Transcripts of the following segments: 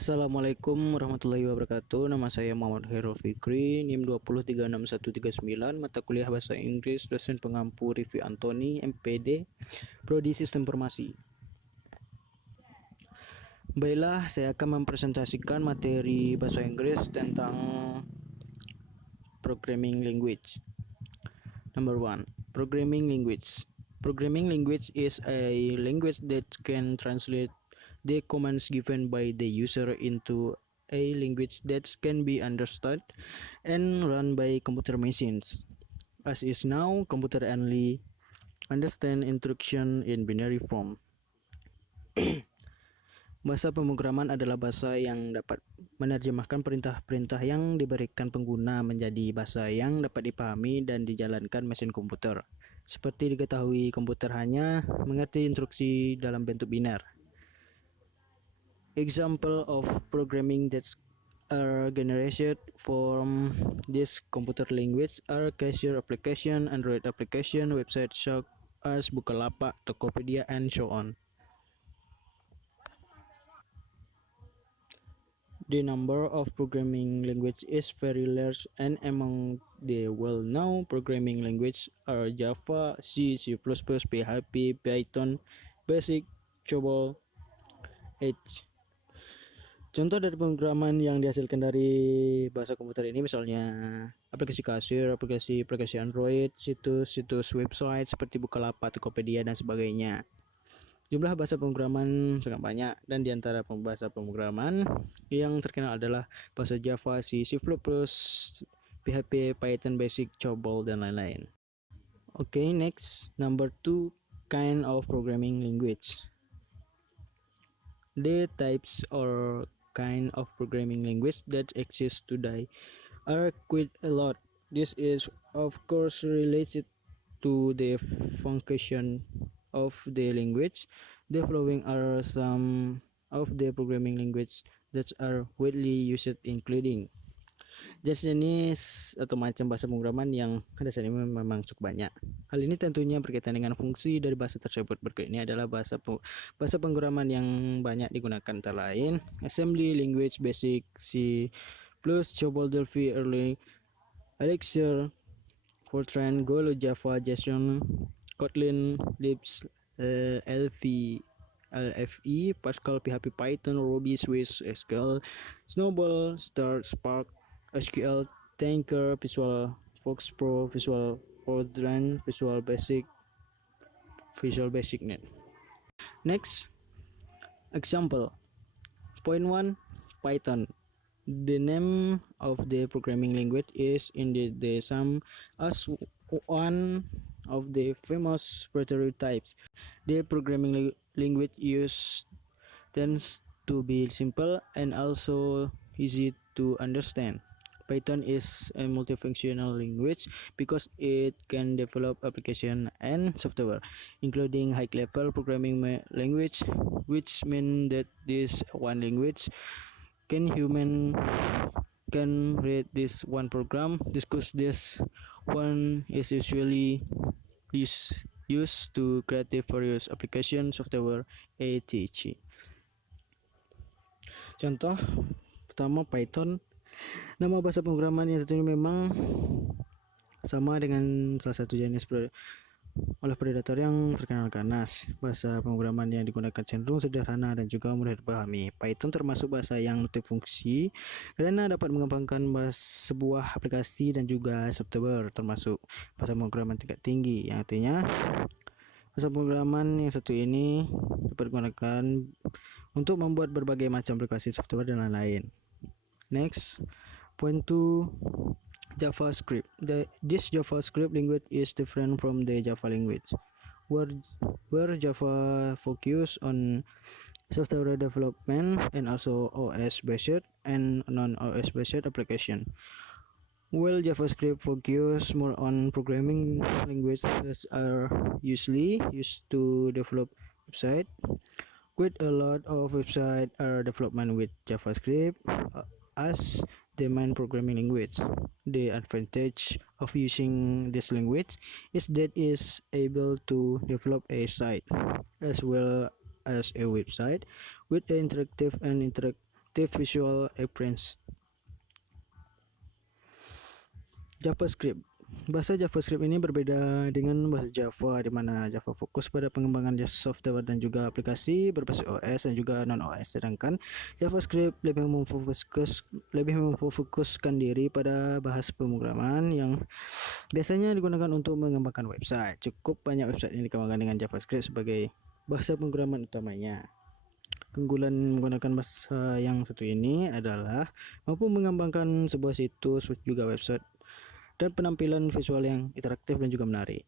Assalamualaikum warahmatullahi wabarakatuh. Nama saya Muhammad Hero Fikri, NIM 2036139, mata kuliah Bahasa Inggris, dosen pengampu Rivi Antoni, MPD, Prodi Sistem Informasi. Baiklah, saya akan mempresentasikan materi Bahasa Inggris tentang Programming Language. Number 1. Programming Language. Programming language is a language that can translate the commands given by the user into a language that can be understood and run by computer machines. As is now, computer only understand instruction in binary form. Bahasa pemrograman adalah bahasa yang dapat menerjemahkan perintah-perintah yang diberikan pengguna menjadi bahasa yang dapat dipahami dan dijalankan mesin komputer. Seperti diketahui, komputer hanya mengerti instruksi dalam bentuk biner. Example of programming that are generated from this computer language are cashier application, Android application, website such as Bukalapak, Tokopedia, and so on. The number of programming language is very large, and among the well-known programming languages are Java, C, C++, PHP, Python, Basic, COBOL, H. Contoh dari pemrograman yang dihasilkan dari bahasa komputer ini misalnya aplikasi kasir, aplikasi Android, situs website seperti Bukalapak, Tokopedia, dan sebagainya. Jumlah bahasa pemrograman sangat banyak, dan di antara bahasa pemrograman yang terkenal adalah bahasa Java, C++, PHP, Python, Basic, COBOL, dan lain-lain. Okay, next, number 2, kind of programming language. The types or kind of programming language that exist today are quite a lot. This is of course related to the function of the language. The following are some of the programming language that are widely used, including jenis atau macam bahasa pemrograman yang ada saat ini memang cukup banyak. Hal ini tentunya berkaitan dengan fungsi dari bahasa tersebut. Berikut ini adalah bahasa pemrograman yang banyak digunakan, antara lain Assembly Language, Basic, C++, COBOL, Delphi, Erlang, Elixir, Fortran, Go, Java, JSON, Kotlin, Lisp, LFE, Pascal, PHP, Python, Ruby, Swiss, SQL, Snowball, Star, Spark, SQL, Tanker, Visual Fox Pro, Visual Fortran, Visual Basic, Net. Next, example. Point 1, Python. The name of the programming language is indeed the same as one of the famous prototypes. The programming language used tends to be simple and also easy to understand. Python is a multifunctional language because it can develop application and software, including high-level programming language, which means that this one language can read this one program. Discuss this one is usually used to create various application software etc. Contoh pertama, Python. Nama bahasa pemrograman yang satu ini memang sama dengan salah satu jenis oleh predator yang terkenal ganas. Bahasa pemrograman yang digunakan cenderung sederhana dan juga mudah dipahami. Python termasuk bahasa yang multifungsi karena dapat mengembangkan sebuah aplikasi dan juga software, termasuk bahasa pemrograman tingkat tinggi, yang artinya bahasa pemrograman yang satu ini dapat digunakan untuk membuat berbagai macam aplikasi software dan lain-lain. Next, point 2, JavaScript. This JavaScript language is different from the Java language, where Java focus on software development and also OS-based and non-OS-based application, while JavaScript focus more on programming language that are usually used to develop website. Quite a lot of websites are development with JavaScript as the main programming language. The advantage of using this language is that it is able to develop a site as well as a website with interactive and interactive visual appearance. JavaScript. Bahasa JavaScript ini berbeda dengan bahasa Java, di mana Java fokus pada pengembangan software dan juga aplikasi berbasis OS dan juga non-OS, sedangkan JavaScript lebih memfokuskan diri pada bahasa pemrograman yang biasanya digunakan untuk mengembangkan website. Cukup banyak website yang dikembangkan dengan JavaScript sebagai bahasa pemrograman utamanya. Keunggulan menggunakan bahasa yang satu ini adalah mampu mengembangkan sebuah situs juga website dan penampilan visual yang interaktif dan juga menarik.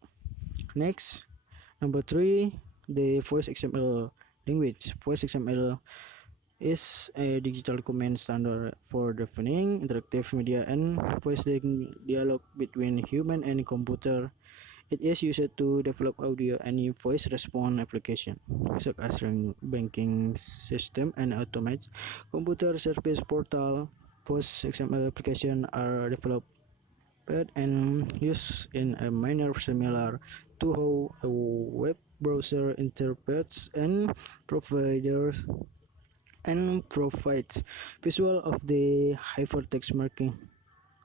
Next, number 3, the Voice XML language. Voice XML is a digital document standard for defining interactive media and voice dialogue between human and computer. It is used to develop audio and voice response application, such as banking system and automates computer service portal. Voice XML application are developed and used in a manner similar to how a web browser interprets and provides visual of the hypertext marking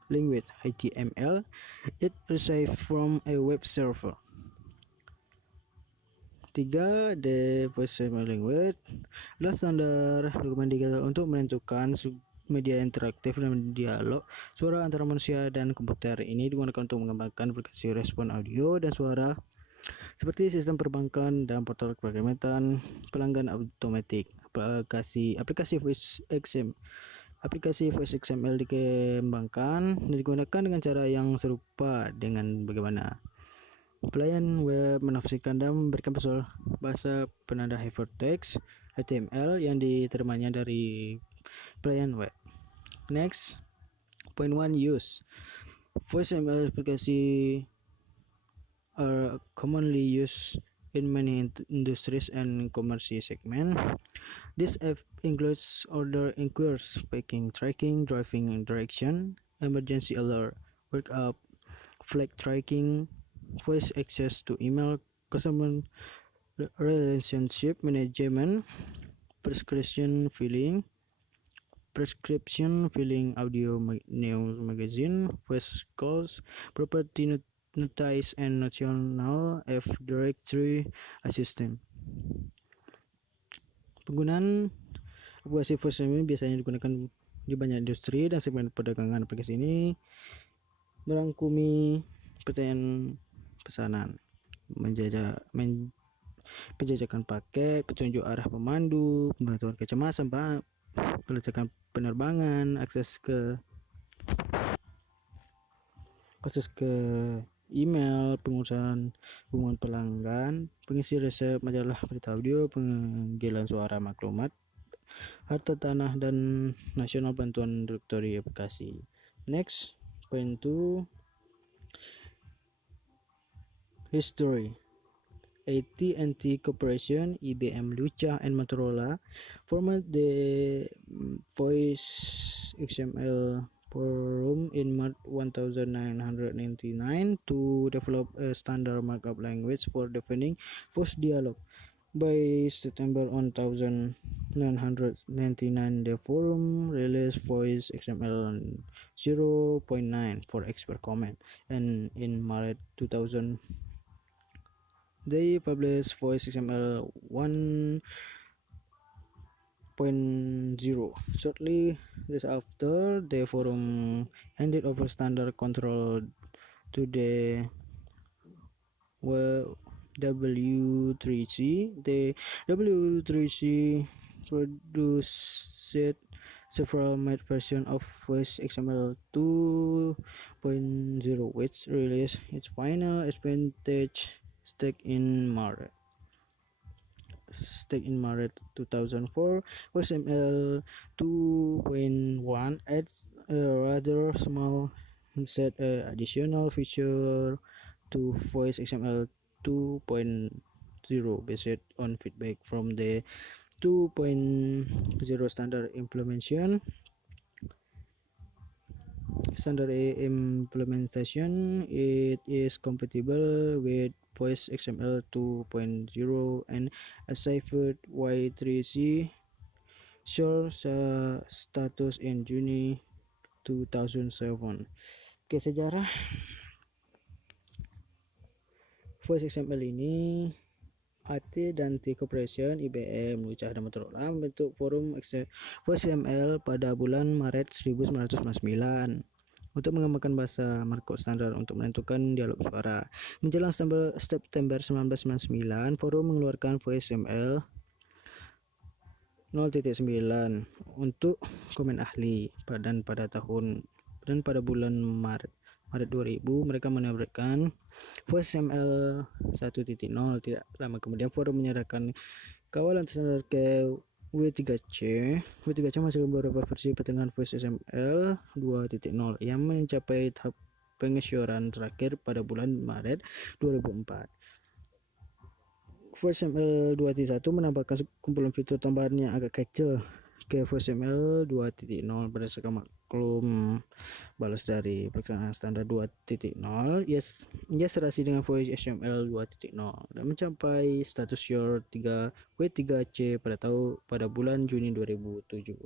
language HTML it received from a web server. 3. The Voice XML language adalah standar dokumen digital untuk menentukan media interaktif dan dialog suara antara manusia dan komputer. Ini digunakan untuk mengembangkan aplikasi respon audio dan suara seperti sistem perbankan dan portal keprogramatan pelanggan otomatis. Aplikasi Voice XML dikembangkan dan digunakan dengan cara yang serupa dengan bagaimana pelayan web menafsirkan dan memberikan visual bahasa penanda hypertext HTML yang diterimanya dari pelayan web. Next, point 1, use. Voice XML applications are commonly used in many industries and commercial segments. This app includes order inquiries, packing, tracking, driving direction, emergency alert, workup, flag tracking, voice access to email, customer relationship management, prescription filling, audio news magazine, voice calls, property notice, and national F directory assistant. Penggunaan aplikasi voice ini biasanya digunakan di banyak industri dan segmen perdagangan. Aplikasi ini merangkumi pertanyaan pesanan, penjajakan paket, petunjuk arah pemandu, pemberitahuan kecemasan, pelacakan penerbangan, akses ke email, pengurusan hubungan pelanggan, pengisi resep majalah berita audio, panggilan suara maklumat, harta tanah, dan nasional bantuan direktori aplikasi. Next, point 2, history. AT&T Corporation, IBM, Lucha, and Motorola formed the Voice XML Forum in March 1999 to develop a standard markup language for defining voice dialogue. By September 1999, the forum released Voice XML 0.9 for expert comment, and in March 2000, they published Voice XML 1.0. Shortly thereafter, the forum handed over standard control to the W3C. The W3C produced several made versions of Voice XML 2.0, which released its final advantage stake in March 2004. Voice XML 2.1 adds a rather small set additional feature to Voice XML 2.0 based on feedback from the 2.0 standard implementation. It is compatible with Voice XML 2.0 and achieved Y3C Sure status in Juni 2007. Oke, sejarah Voice XML ini AT dan T Corporation IBM Nucah dan Motorola membentuk forum Voice XML pada bulan Maret 1999 untuk mengembangkan bahasa markup standar untuk menentukan dialog suara. Menjelang September 1999, forum mengeluarkan Voice XML 0.9 untuk komen ahli, dan pada bulan Maret 2000 mereka menerbitkan Voice XML 1.0. Tidak lama kemudian forum menyerahkan kawalan standar ke W3C. W3C masih beberapa versi pertengahan Voice XML 2.0 yang mencapai tahap pengesyuaran terakhir pada bulan Maret 2004. Voice XML 2.1 menambahkan kumpulan fitur tambahan yang agak kecil ke Voice XML 2.0 berdasarkan maklum balas dari pelaksanaan standar 2.0. Ia serasi dengan Voice XML 2.0 dan mencapai status Sure 3 W3C pada bulan Juni 2007.